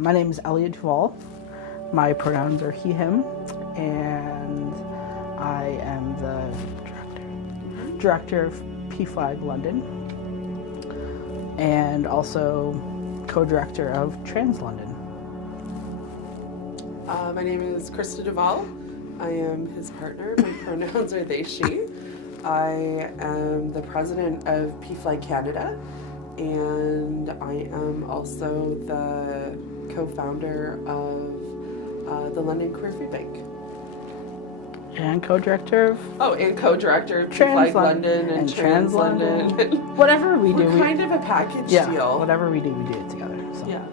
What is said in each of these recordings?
My name is Elliot Duvall. My pronouns are he, him, and I am the director of pFlag London, and also co-director of Trans London. My name is Christa Duvall. I am his partner. My pronouns are they, she. I am the president of pFlag Canada, and I am also the co-founder of the London Career Food Bank. And co-director of... and co-director of Trans pFlag London and Trans London. Whatever we do. We're kind of a package deal. Whatever we do it together. So. Yeah.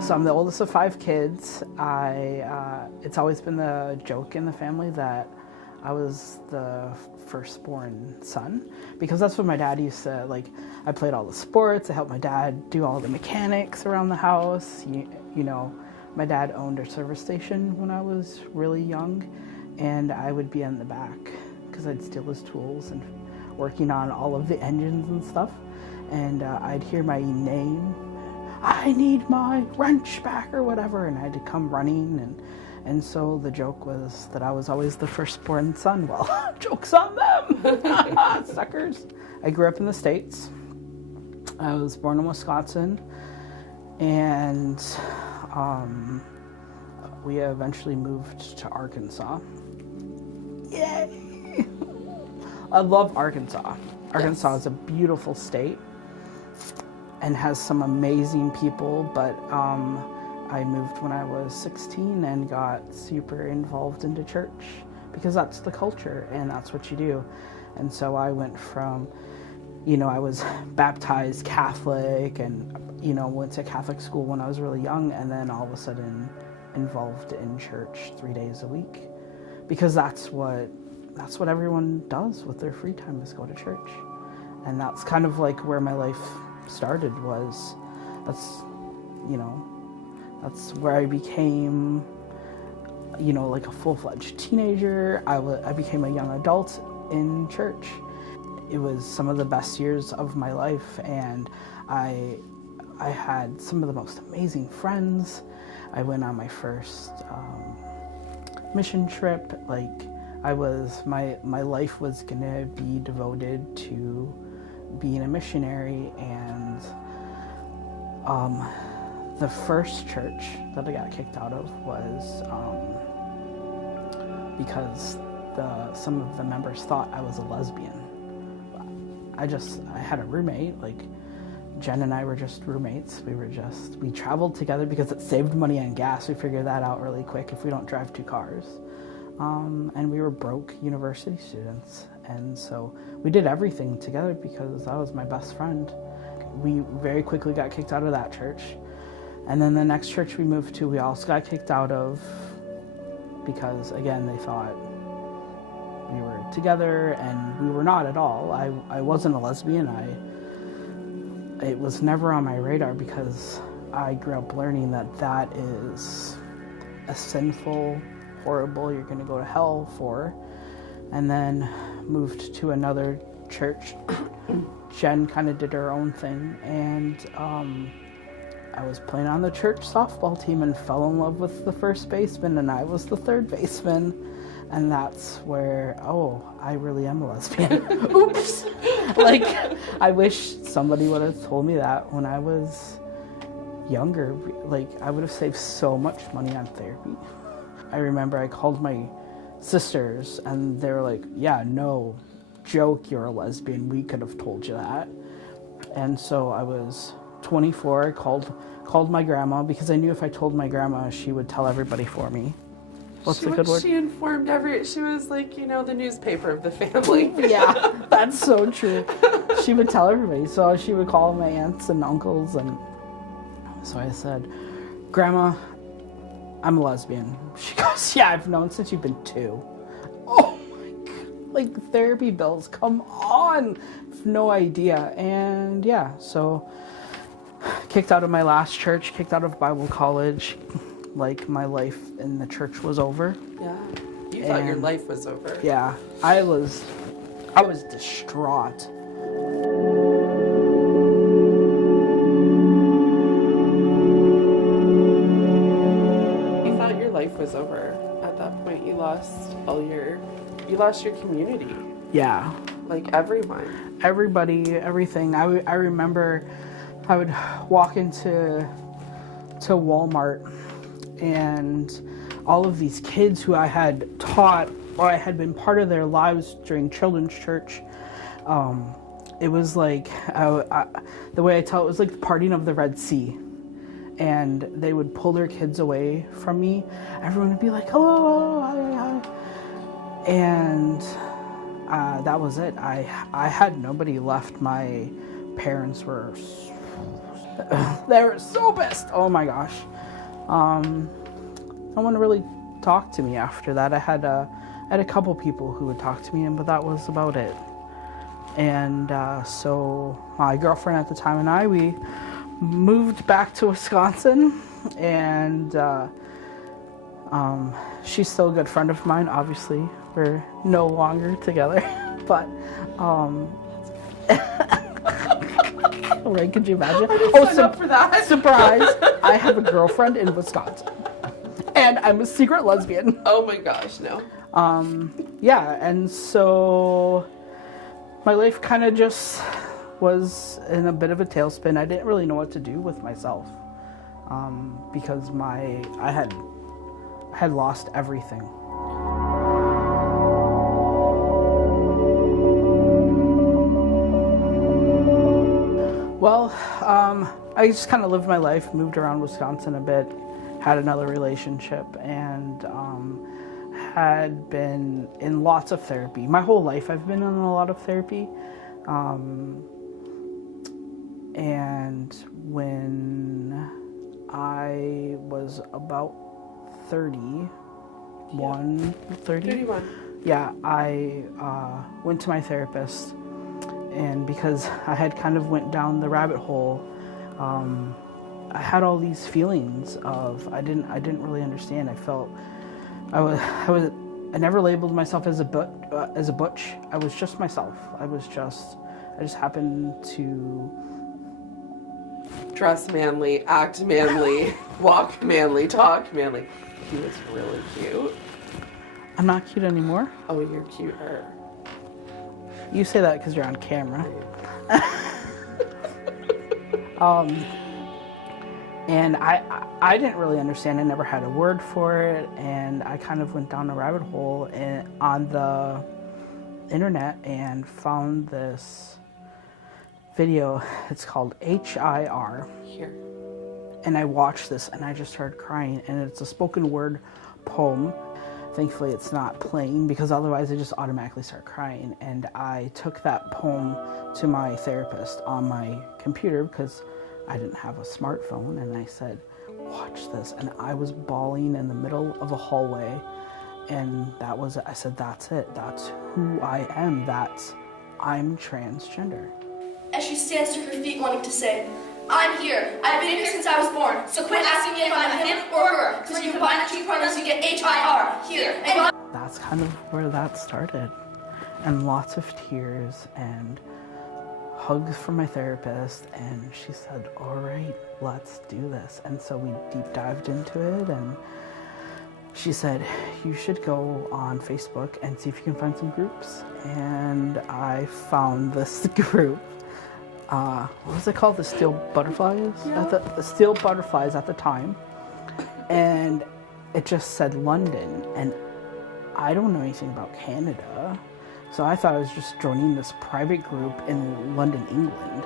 So I'm the oldest of 5 kids. It's always been the joke in the family that I was the firstborn son, because that's what my dad used to, like, I played all the sports, I helped my dad do all the mechanics around the house. You know, my dad owned a service station when I was really young, and I would be in the back because I'd steal his tools and working on all of the engines and stuff, and I'd hear my name, I need my wrench back or whatever, and I had to come running, and so the joke was that I was always the firstborn son. Well, joke's on them, suckers. I grew up in the States. I was born in Wisconsin, and we eventually moved to Arkansas. Yay! I love Arkansas. Arkansas is a beautiful state and has some amazing people, but I moved when I was 16 and got super involved into church because that's the culture and that's what you do. And so I went from, I was baptized Catholic and, went to Catholic school when I was really young, and then all of a sudden involved in church 3 days a week, because that's what everyone does with their free time, is go to church. And that's kind of like where my life started. That's where I became, like a full-fledged teenager. I became a young adult in church. It was some of the best years of my life, and I had some of the most amazing friends. I went on my first mission trip. Like, my life was gonna be devoted to being a missionary, and the first church that I got kicked out of was because some of the members thought I was a lesbian. I had a roommate, like Jen and I were just roommates. We traveled together because it saved money on gas. We figured that out really quick if we don't drive 2 cars. And we were broke university students. And so we did everything together because I was my best friend. We very quickly got kicked out of that church. And then the next church we moved to, we also got kicked out of because, again, they thought we were together, and we were not at all. I wasn't a lesbian. It was never on my radar because I grew up learning that is a sinful, horrible, you're going to go to hell for. And then moved to another church. Jen kind of did her own thing, and I was playing on the church softball team and fell in love with the first baseman, and I was the third baseman, and that's where, I really am a lesbian. Oops! Like, I wish somebody would have told me that when I was younger. Like, I would have saved so much money on therapy. I remember I called my sisters, and they were like, yeah, no joke, you're a lesbian, we could have told you that. And so I was 24, I called my grandma, because I knew if I told my grandma, she would tell everybody for me. What's the good word? She informed she was like, the newspaper of the family. Yeah, that's so true. She would tell everybody, so she would call my aunts and uncles, and so I said, Grandma, I'm a lesbian. She goes, yeah, I've known since you've been 2. Oh my God, like, therapy bills, come on. No idea. And yeah, so kicked out of my last church, kicked out of Bible college. Like, my life in the church was over. Yeah. You thought your life was over. Yeah. I was distraught. lost your community. Yeah. Like everyone. Everybody, everything. I remember I would walk into Walmart, and all of these kids who I had taught, or I had been part of their lives during children's church, it was like, the way I tell it, was like the parting of the Red Sea. And they would pull their kids away from me. Everyone would be like, hello, hi, hi. And that was it. I had nobody left. My parents were, they were so pissed. Oh my gosh. No one really talked to me after that. I had a couple people who would talk to me, but that was about it. And so my girlfriend at the time and we moved back to Wisconsin, and she's still a good friend of mine. Obviously, we're no longer together, but right? Could you imagine? Up for that. Surprise! I have a girlfriend in Wisconsin, and I'm a secret lesbian. Oh my gosh, no. Yeah, and so my life kind of just was in a bit of a tailspin. I didn't really know what to do with myself, because I had lost everything. Well, I just kind of lived my life, moved around Wisconsin a bit, had another relationship, and had been in lots of therapy. My whole life I've been in a lot of therapy. And when I was about 31, yeah, I went to my therapist, and because I had kind of went down the rabbit hole, I had all these feelings of I didn't really understand. I felt I never labeled myself as a butch. I was just myself. I just happened to dress manly, act manly, walk manly, talk manly. He was really cute. I'm not cute anymore. Oh, you're cuter. You say that because you're on camera. And I didn't really understand. I never had a word for it, and I kind of went down a rabbit hole on the internet and found this video. It's called HIR. Here. And I watched this, and I just started crying, and it's a spoken word poem. Thankfully, it's not playing, because otherwise I just automatically start crying. And I took that poem to my therapist on my computer, because I didn't have a smartphone, and I said, watch this. And I was bawling in the middle of a hallway, and that was it. I said, that's it. That's who I am. I'm transgender. As she stands to her feet wanting to say, I'm here. I've been here since I was born. So quit asking me if I'm a him or her. Because when you combine the two pronouns, you get HIR. Here. And that's kind of where that started. And lots of tears and hugs from my therapist. And she said, all right, let's do this. And so we deep dived into it. And she said, you should go on Facebook and see if you can find some groups. And I found this group. What was it called? The Steel Butterflies? Yeah. The Steel Butterflies at the time. And it just said London. And I don't know anything about Canada. So I thought I was just joining this private group in London, England.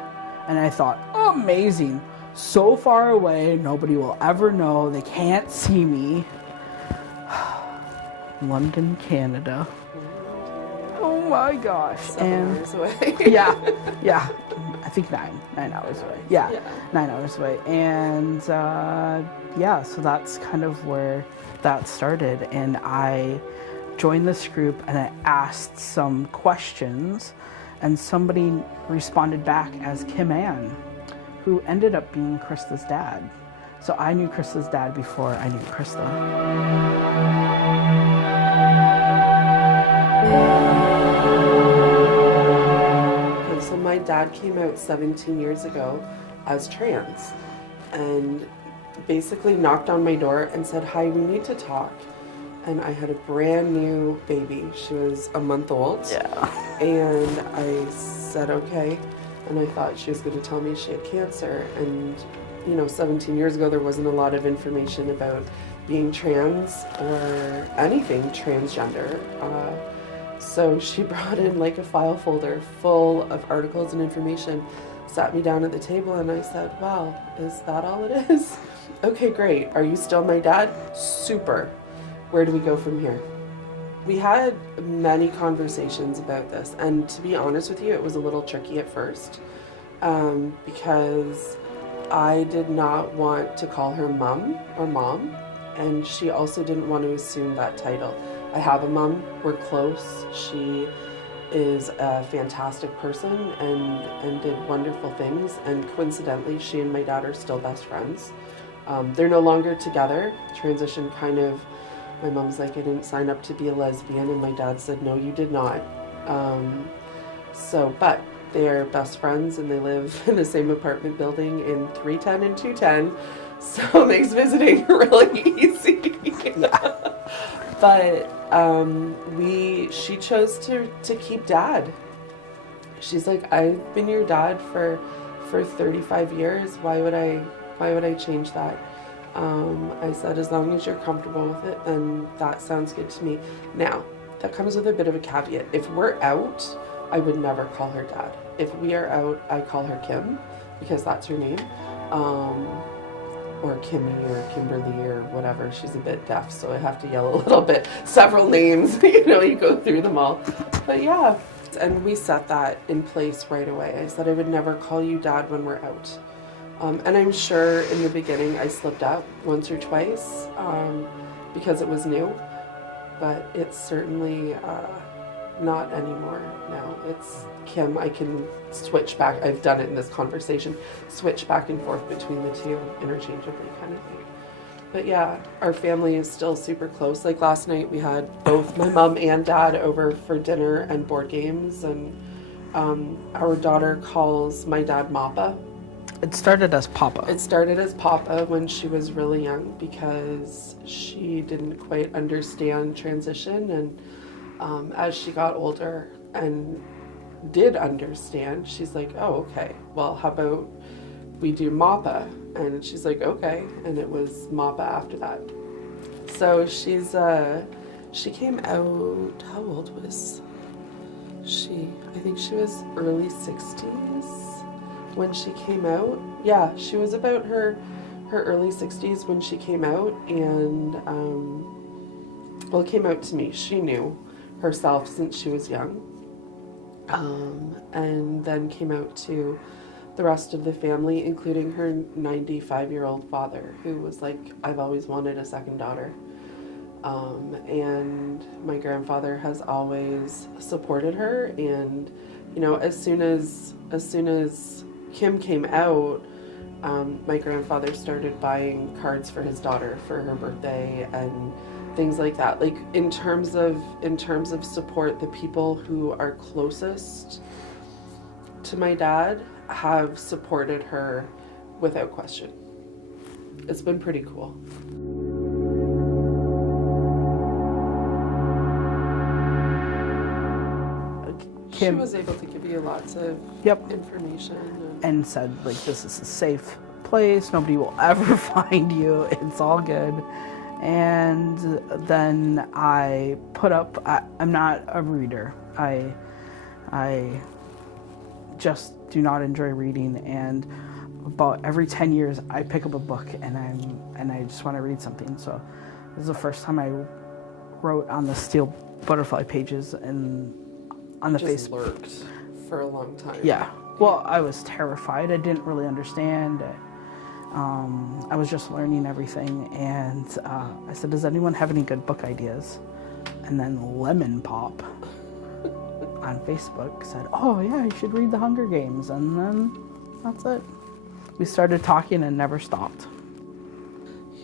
And I thought, amazing. So far away, nobody will ever know. They can't see me. London, Canada. Oh my gosh. 7 hours away. yeah. I think 9 hours away. Yeah, 9 hours away. And so that's kind of where that started. And I joined this group and I asked some questions, and somebody responded back as Kim Ann, who ended up being Christa's dad. So I knew Christa's dad before I knew Christa. So my dad came out 17 years ago as trans and basically knocked on my door and said, hi, we need to talk. and I had a brand new baby. She was a month old. Yeah. And I said, okay. And I thought she was going to tell me she had cancer. And, 17 years ago, there wasn't a lot of information about being trans or anything transgender. So she brought in like a file folder full of articles and information, sat me down at the table, and I said, wow, is that all it is? Okay, great. Are you still my dad? Super. Where do we go from here? We had many conversations about this, and to be honest with you, it was a little tricky at first, because I did not want to call her mum or mom, and she also didn't want to assume that title. I have a mom, we're close, she is a fantastic person and did wonderful things, and coincidentally, she and my dad are still best friends. They're no longer together. Transition kind of, my mom's like, I didn't sign up to be a lesbian, and my dad said, no, you did not. But they're best friends, and they live in the same apartment building in 310 and 210, so it makes visiting really easy. But she chose to keep dad. She's like, I've been your dad for 35 years. Why would I change that? I said, as long as you're comfortable with it, then that sounds good to me. Now, that comes with a bit of a caveat. If we're out, I would never call her dad. If we are out, I call her Kim, because that's her name. Or Kimmy or Kimberly or whatever. She's a bit deaf, so I have to yell a little bit. Several names, you go through them all. But yeah, and we set that in place right away. I said I would never call you dad when we're out. And I'm sure in the beginning I slipped up once or twice because it was new, but it's certainly not anymore now. It's Kim. I can switch back. I've done it in this conversation, switch back and forth between the two interchangeably kind of thing. But yeah, our family is still super close. Like last night we had both my mom and dad over for dinner and board games, and our daughter calls my dad Mappa. It started as Papa. It started as Papa when she was really young because she didn't quite understand transition, and as she got older and did understand, she's like, oh, okay, well, how about we do Mappa? And she's like, okay, and it was Mappa after that. So she came out, how old was she? I think she was early 60s when she came out. Yeah, she was about her early 60s when she came out, and came out to me. She knew herself since she was young, and then came out to the rest of the family, including her 95-year-old father, who was like, I've always wanted a second daughter. And my grandfather has always supported her, and as soon as Kim came out, my grandfather started buying cards for his daughter for her birthday and things like that. Like in terms of support, the people who are closest to my dad have supported her without question. It's been pretty cool. Kim She was able to give you lots of Yep. information. and said, like, this is a safe place. Nobody will ever find you. It's all good. And then I put up, I'm not a reader. I just do not enjoy reading, and about every 10 years I pick up a book and I just want to read something. So this is the first time I wrote on the steel butterfly pages and on the Just Facebook. lurked for a long time. Yeah. Well, I was terrified. I didn't really understand. I was just learning everything, and I said, does anyone have any good book ideas? And then Lemon Pop on Facebook said, oh yeah, you should read The Hunger Games. And then that's it. We started talking and never stopped.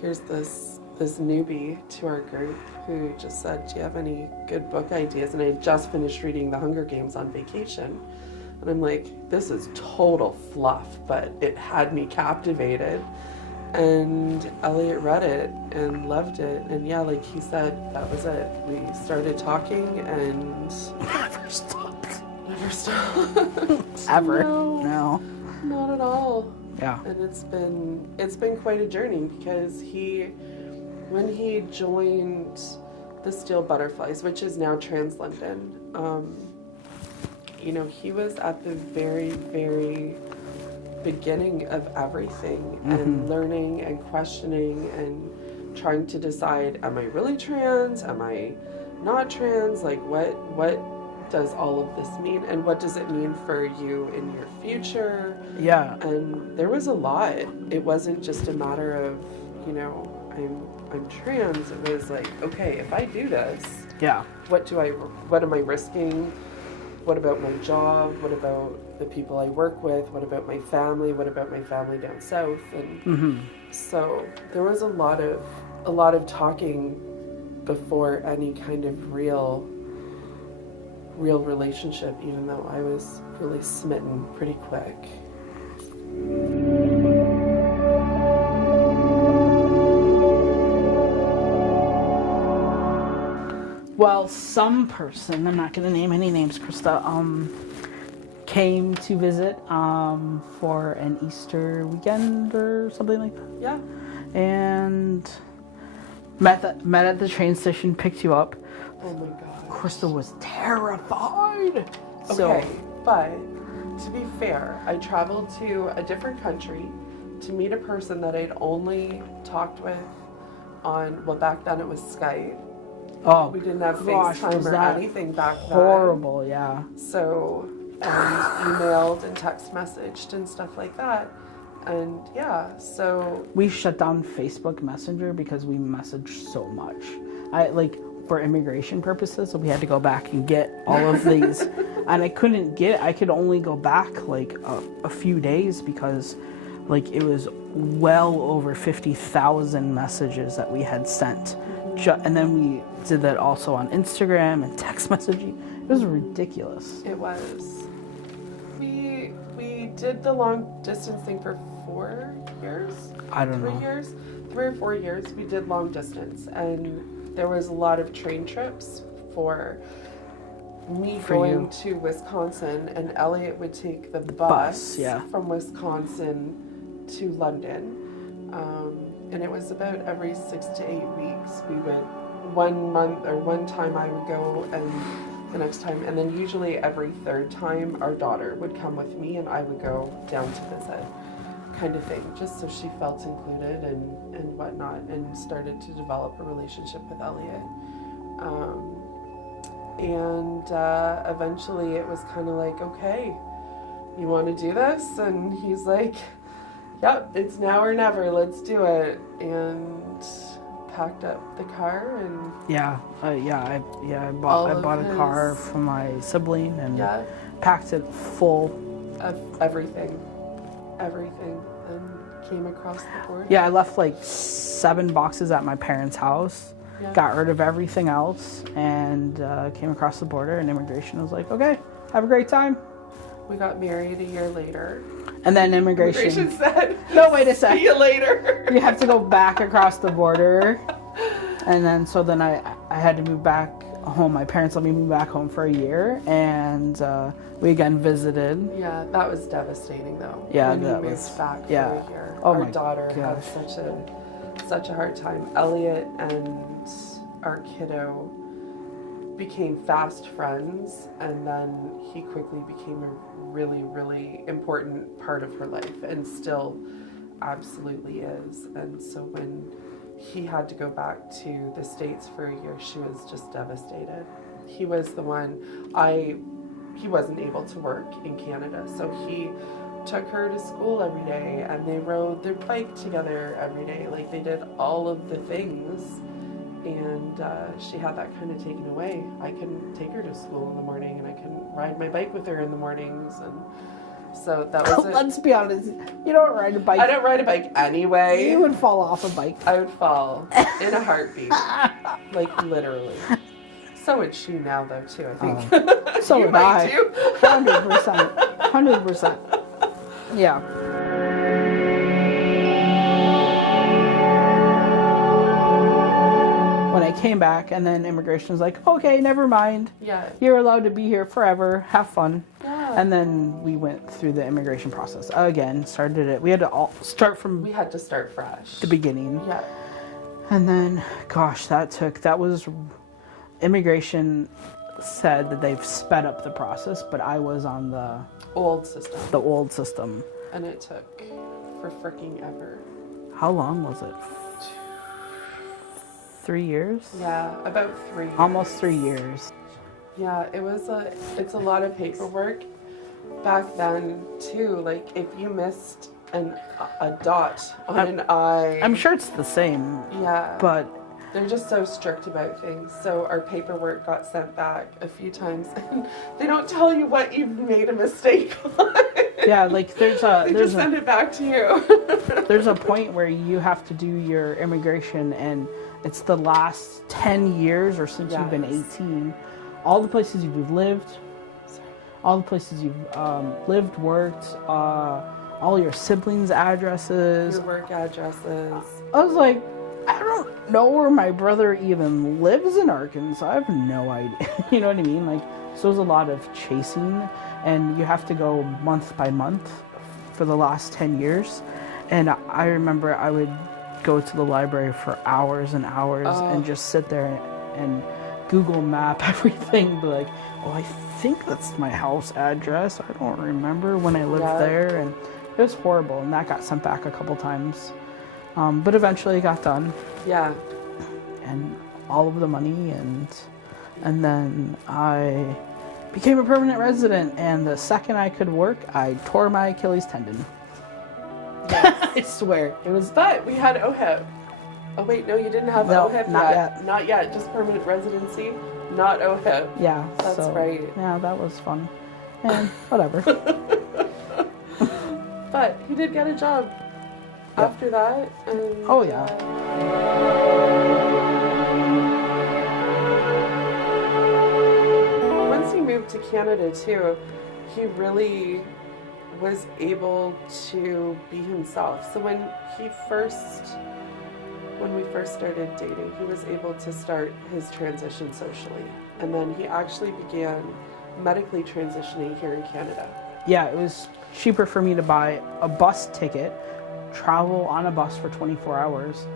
Here's this newbie to our group who just said, do you have any good book ideas? And I just finished reading The Hunger Games on vacation. And I'm like, this is total fluff, but it had me captivated. And Elliot read it and loved it. And yeah, like he said, that was it. We started talking and Never stopped. never stopped. Ever. No, No. not at all. Yeah. And it's been quite a journey because when he joined the Steel Butterflies, which is now Trans London, you know, he was at the very, very beginning of everything and learning and questioning and trying to decide, am I really trans? Am I not trans? Like what does all of this mean? And what does it mean for you in your future? Yeah. And there was a lot. It wasn't just a matter of, you know, I'm trans. It was like, okay, if I do this, Yeah. what am I risking? What about my job? What about the people I work with? What about my family? What about my family down south? And so there was a lot of talking before any kind of real relationship, even though I was really smitten pretty quick. Well, some person, I'm not going to name any names, Christa, came to visit for an Easter weekend or something like that. Yeah. And met at the train station, picked you up. Oh my god. Christa was terrified. Okay, but to be fair, I traveled to a different country to meet a person that I'd only talked with on, well, back then it was Skype. Oh, We didn't have gosh, FaceTime was or that anything back then. horrible, yeah. So, and emailed and text messaged and stuff like that. And yeah, so We shut down Facebook Messenger because we messaged so much. For immigration purposes, so we had to go back and get all of these. And I could only go back like a few days because like it was well over 50,000 messages that we had sent. And then we did that also on Instagram and text messaging. It was ridiculous. it was. We did the long distance thing for 4 years? I don't 3 know. years? 3 or 4 years we did long distance, and there was a lot of train trips for me For going you. to Wisconsin, and Elliot would take the Bus, yeah. from Wisconsin to London. And it was about every 6 to 8 weeks. We would, 1 month or one time I would go and the next time, and then usually every third time our daughter would come with me and I would go down to visit, kind of thing, just so she felt included and whatnot, and started to develop a relationship with Elliot. Eventually it was kind of like, okay, you want to do this? And he's like, yep, it's now or never, let's do it. And packed up the car and I bought a car for my sibling and packed it full. of everything, and came across the border. Yeah, I left like 7 boxes at my parents' house, got rid of everything else, and came across the border, and immigration was like, okay, have a great time. We got married a year later. And then immigration said, no, wait a sec. see you later. You have to go back across the border. And then I had to move back home. My parents let me move back home for a year, and we again visited. Yeah, that was devastating though. Yeah, when that we was moved back for yeah. a year. Oh Our my daughter gosh. had such a hard time. Elliot and our kiddo became fast friends, and then he quickly became a really, really important part of her life, and still absolutely is. And so when he had to go back to the States for a year, she was just devastated. He was the one, he wasn't able to work in Canada, so he took her to school every day, and they rode their bike together every day. Like, they did all of the things, and she had that kind of taken away. I couldn't take her to school in the morning, and I couldn't ride my bike with her in the mornings, and so that was it. Let's be honest, you don't ride a bike. I don't ride a bike anyway. You would fall off a bike. I would fall in a heartbeat, like literally. So would she now, though, too, I think. So You would might I. too. 100%. 100%. Yeah. I came back, and then immigration was like, okay, never mind. Yeah. You're allowed to be here forever. Have fun. Yeah. And then we went through the immigration process again. Started it. We had to all start from We had to start fresh. the beginning. Yeah. And then, gosh, that was immigration said that they've sped up the process, but I was on the Old system. old system. And it took for freaking ever. How long was it? 3 years? Yeah, about 3 years. Almost 3 years. Yeah, it's a lot of paperwork. Back then, too, like, if you missed a dot on an I... I'm sure it's the same, Yeah. but They're just so strict about things. So our paperwork got sent back a few times, and they don't tell you what you've made a mistake on. yeah, like They just send it back to you. there's a point where you have to do your immigration, and it's the last 10 years or since you've been Yes. 18. All the places you've lived, all the places you've lived, worked, all your siblings' addresses. Your work addresses. I was like, I don't know where my brother even lives in Arkansas. I have no idea. You know what I mean? Like, so there's a lot of chasing, and you have to go month by month for the last 10 years. And I remember I would go to the library for hours and hours and just sit there and Google map everything. Be like, oh, I think that's my house address. I don't remember when I lived there. And it was horrible. And that got sent back a couple times. But eventually it got done. Yeah. And all of the money, and then I became a permanent resident, and the second I could work, I tore my Achilles tendon. Yes. I swear. It was But we had OHIP. Oh wait, no, you didn't have No, OHIP not yet. yet. Not yet. Just permanent residency, not OHIP. yeah, That's so, right. Yeah, that was fun. And whatever. But he did get a job after that. And, Oh, yeah. Once he moved to Canada too, he really was able to be himself. So when we first started dating, he was able to start his transition socially. And then he actually began medically transitioning here in Canada. Yeah, it was cheaper for me to buy a bus ticket, travel on a bus for 24 hours,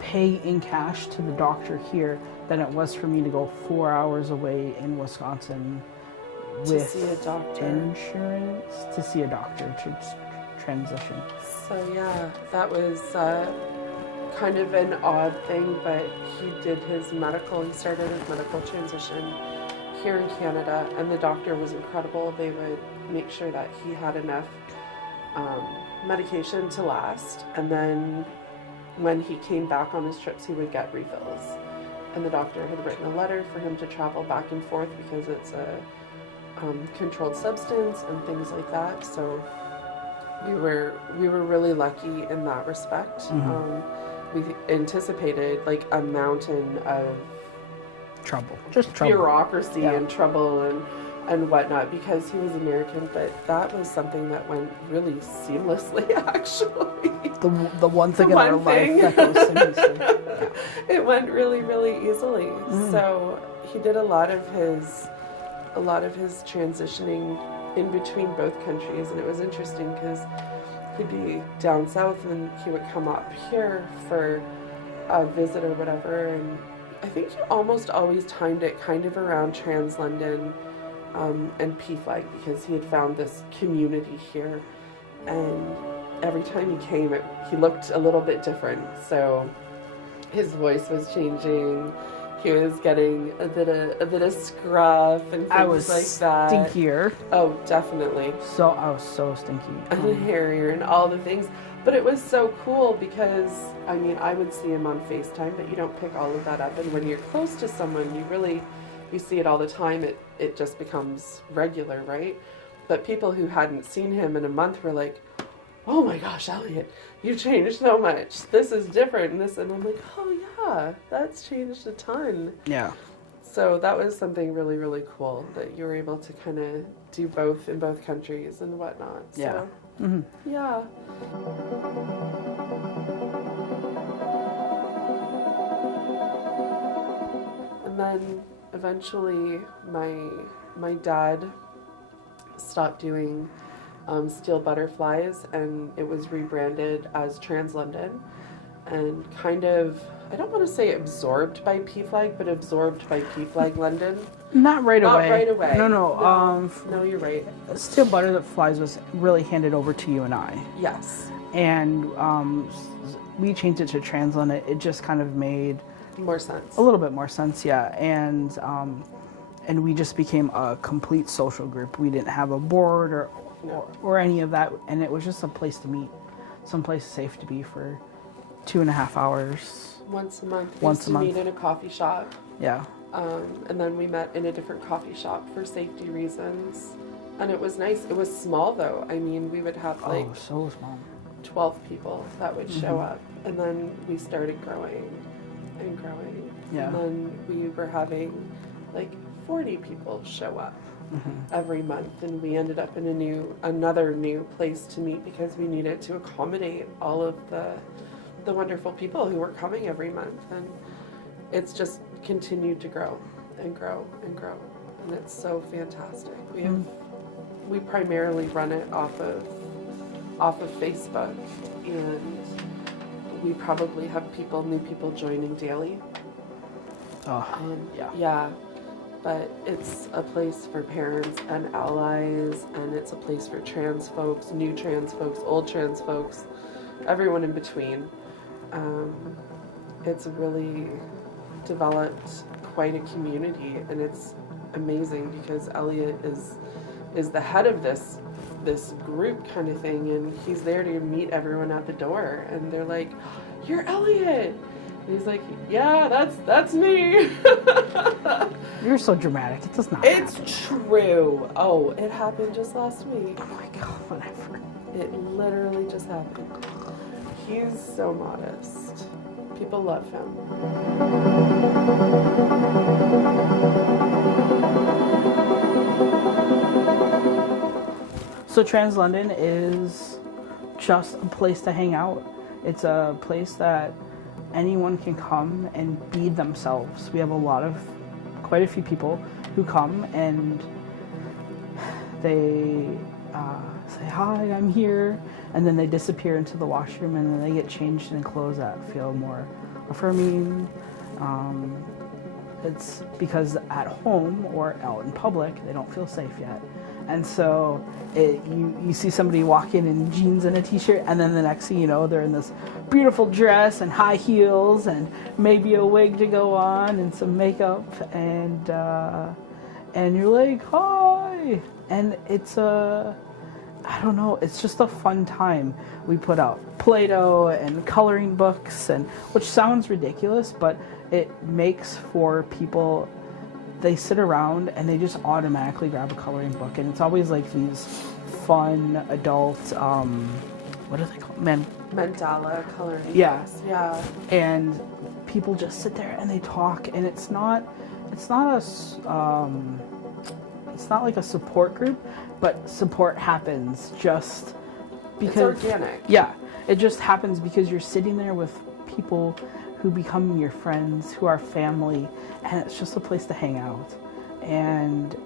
pay in cash to the doctor here than it was for me to go 4 hours away in Wisconsin with see a doctor. insurance to see a doctor to transition. So yeah, that was kind of an odd thing, but he started his medical transition here in Canada, and the doctor was incredible. They would make sure that he had enough medication to last, and then when he came back on his trips, he would get refills. And the doctor had written a letter for him to travel back and forth because it's a controlled substance and things like that. So we were really lucky in that respect. Mm-hmm. We anticipated like a mountain of Trouble. Just trouble. bureaucracy and trouble and whatnot because he was American, but that was something that went really seamlessly actually. The one thing in our life that goes seamlessly. Yeah. It went really, really easily. So he did a lot of his transitioning in between both countries, and it was interesting because he'd be down south and he would come up here for a visit or whatever, and I think he almost always timed it kind of around Trans London and pFlag because he had found this community here, and every time he came he looked a little bit different. So his voice was changing, he was getting a bit of scruff and things like that. Stinkier. Oh, definitely. So I was so stinky. And hairier and all the things. But it was so cool because, I mean, I would see him on FaceTime, but you don't pick all of that up. And when you're close to someone, you see it all the time. It just becomes regular, right? But people who hadn't seen him in a month were like, oh my gosh, Elliot, you changed so much. This is different. And I'm like, oh yeah, that's changed a ton. Yeah. So that was something really, really cool that you were able to kind of do both in both countries and whatnot. So, Yeah. Mm-hmm. Yeah. And then eventually my dad stopped doing Steel Butterflies, and it was rebranded as Trans London, and kind of, I don't want to say absorbed by pFlag, but absorbed by pFlag London. Not right Not away. right away. No. No, you're right. Steel Butterflies was really handed over to you and I. Yes. And we changed it to Trans London. It just kind of made More sense. a little bit more sense, yeah. And we just became a complete social group. We didn't have a board or any of that, and it was just a place to meet, someplace safe to be for 2.5 hours. Once a month. Once a month. We used to meet in a coffee shop. Yeah. And then we met in a different coffee shop for safety reasons. And it was nice. It was small though. I mean, we would have like so small. 12 people that would show up. And then we started growing and growing. Yeah. And then we were having like 40 people show up every month. And we ended up in another new place to meet because we needed to accommodate all of the wonderful people who were coming every month. And it's just continued to grow and grow and grow, and it's so fantastic. We primarily run it off of Facebook, and we probably have new people joining daily. Yeah, but it's a place for parents and allies, and it's a place for trans folks, new trans folks, old trans folks, everyone in between. It's really developed quite a community, and it's amazing because Elliot is the head of this group kind of thing, and he's there to meet everyone at the door, and they're like, "You're Elliot," and he's like, "Yeah, that's me." You're so dramatic. It does not It's happen. true. Oh, it happened just last week. Oh my god, whatever. It literally just happened. He's so modest. People love him. So Trans London is just a place to hang out. It's a place that anyone can come and be themselves. We have quite a few people who come and they say, "Hi, I'm here," and then they disappear into the washroom, and then they get changed in clothes that feel more affirming. It's because at home or out in public, they don't feel safe yet. And so you see somebody walk in jeans and a t-shirt, and then the next thing you know, they're in this beautiful dress and high heels and maybe a wig to go on and some makeup, and you're like, "Hi!" And it's I don't know, it's just a fun time. We put out Play-Doh and coloring books, which sounds ridiculous, but it makes for people, they sit around and they just automatically grab a coloring book, and it's always like these fun adult, what are they called? Mandala coloring books. Yeah. And people just sit there and they talk, and it's not like a support group, but support happens just because it's organic. Yeah, it just happens because you're sitting there with people who become your friends, who are family, and it's just a place to hang out. And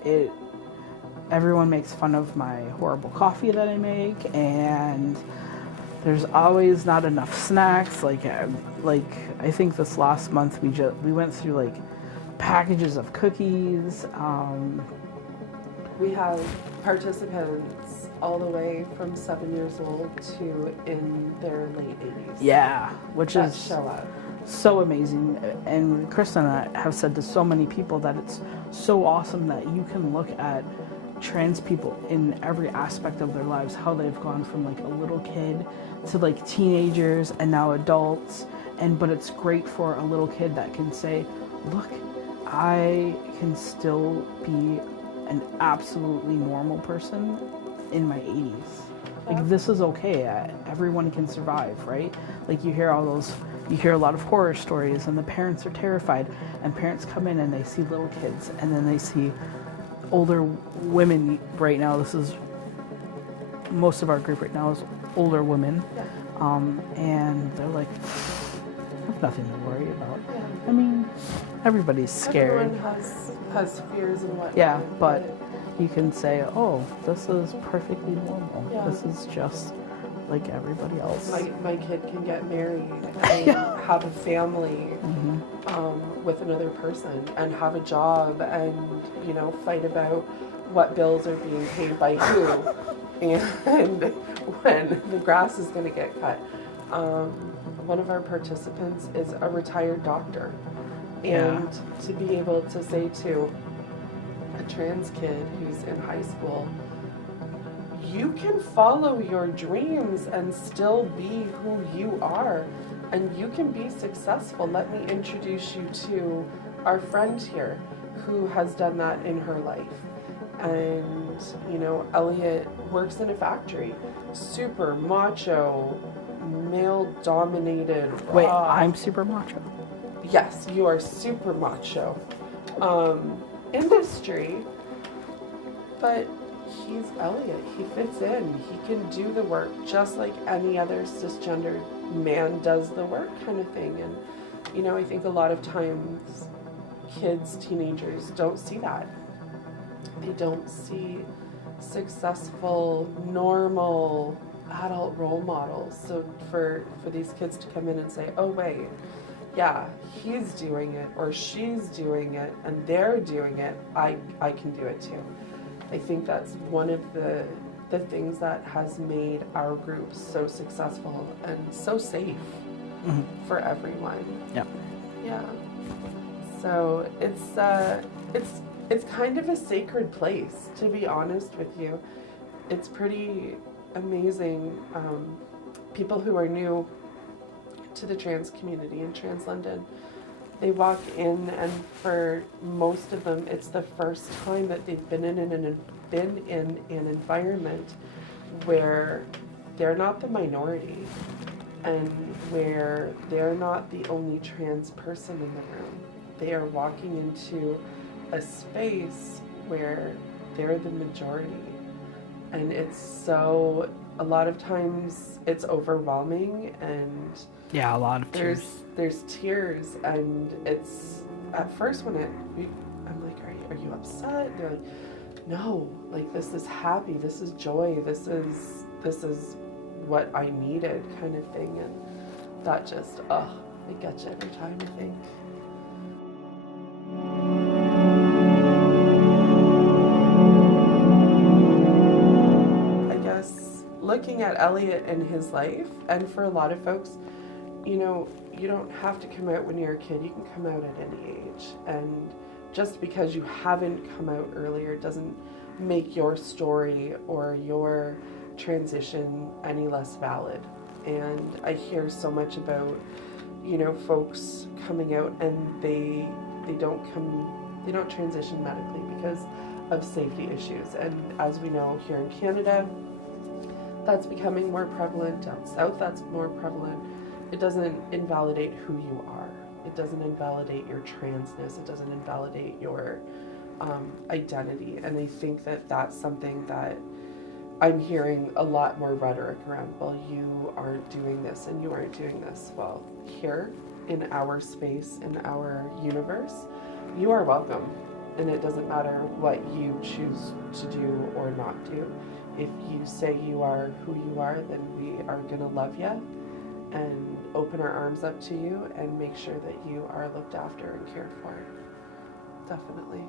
everyone makes fun of my horrible coffee that I make, and there's always not enough snacks. Like I think this last month we went through like packages of cookies. We have participants all the way from 7 years old to in their late 80s. Yeah, which that is show up. So amazing. And Christa and I have said to so many people that it's so awesome that you can look at trans people in every aspect of their lives, how they've gone from like a little kid to like teenagers and now adults. But it's great for a little kid that can say, "Look, I can still be an absolutely normal person in my 80s. Like, this is okay. Everyone can survive, right?" Like, you hear a lot of horror stories, and the parents are terrified, and parents come in and they see little kids, and then they see older women. Right now, most of our group right now is older women, and they're like, have nothing to worry about. Yeah. I mean, everybody's scared. Everyone has fears and whatnot. Yeah, but you can say, oh, this is perfectly normal. Yeah. This is just like everybody else. My kid can get married and have a family with another person and have a job and, you know, fight about what bills are being paid by who and when the grass is going to get cut. One of our participants is a retired doctor. And to be able to say to a trans kid who's in high school, you can follow your dreams and still be who you are, and you can be successful. Let me introduce you to our friend here who has done that in her life. And, you know, Elliot works in a factory, super macho, male-dominated, raw. Wait, I'm super macho. Yes, you are super macho industry, but he's Elliot. He fits in. He can do the work just like any other cisgendered man does the work, kind of thing. And, you know, I think a lot of times kids, teenagers don't see that. They don't see successful, normal adult role models. So for these kids to come in and say, oh, wait, yeah, he's doing it or she's doing it and they're doing it, I can do it too. I think that's one of the things that has made our group so successful and so safe for everyone. Yeah. Yeah. So it's kind of a sacred place, to be honest with you. It's pretty amazing. People who are new to the trans community in Trans London, they walk in, and for most of them, it's the first time that they've been in an environment where they're not the minority and where they're not the only trans person in the room. They are walking into a space where they're the majority. And it's so, a lot of times it's overwhelming, and yeah, a lot of tears. There's tears, and it's at first when I'm like, are you upset? They're like, no, like this is happy, this is joy, this is what I needed, kind of thing. And that just it gets you every time, I think. I guess looking at Elliot and his life, and for a lot of folks, you know, you don't have to come out when you're a kid. You can come out at any age. And just because you haven't come out earlier doesn't make your story or your transition any less valid. And I hear so much about, you know, folks coming out and they don't transition medically because of safety issues. And as we know, here in Canada, that's becoming more prevalent. Down south, that's more prevalent. It doesn't invalidate who you are. It doesn't invalidate your transness. It doesn't invalidate your identity. And I think that that's something that I'm hearing a lot more rhetoric around. Well, you aren't doing this and you aren't doing this. Well, here in our space, in our universe, you are welcome. And it doesn't matter what you choose to do or not do. If you say you are who you are, then we are going to love you and open our arms up to you and make sure that you are looked after and cared for. Definitely.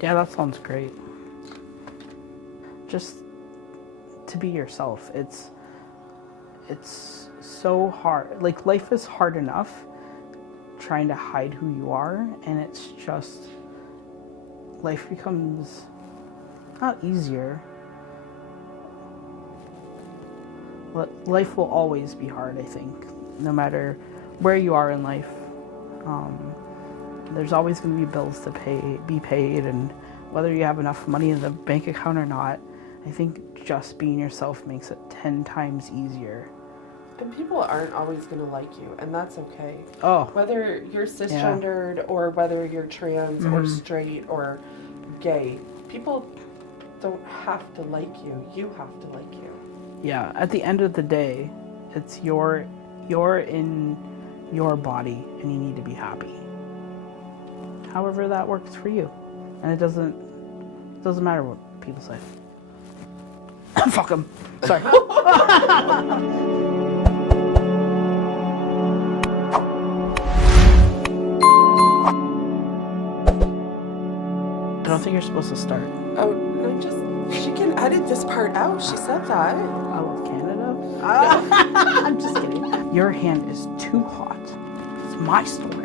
Yeah, that sounds great. Just to be yourself. It's so hard. Like, life is hard enough trying to hide who you are, and it's just, life becomes not easier. Life will always be hard, I think, no matter where you are in life. There's always going to be bills to be paid, and whether you have enough money in the bank account or not, I think just being yourself makes it 10 times easier. And people aren't always going to like you, and that's okay. Oh. Whether you're cisgendered or whether you're trans or straight or gay, people don't have to like you. You have to like you. Yeah, at the end of the day, it's you're in your body and you need to be happy. However that works for you. And it doesn't matter what people say. Fuck them. Sorry. I don't think you're supposed to start. Oh, no, she can edit this part out. She said that. I love Canada. I'm just kidding. Your hand is too hot. It's my story.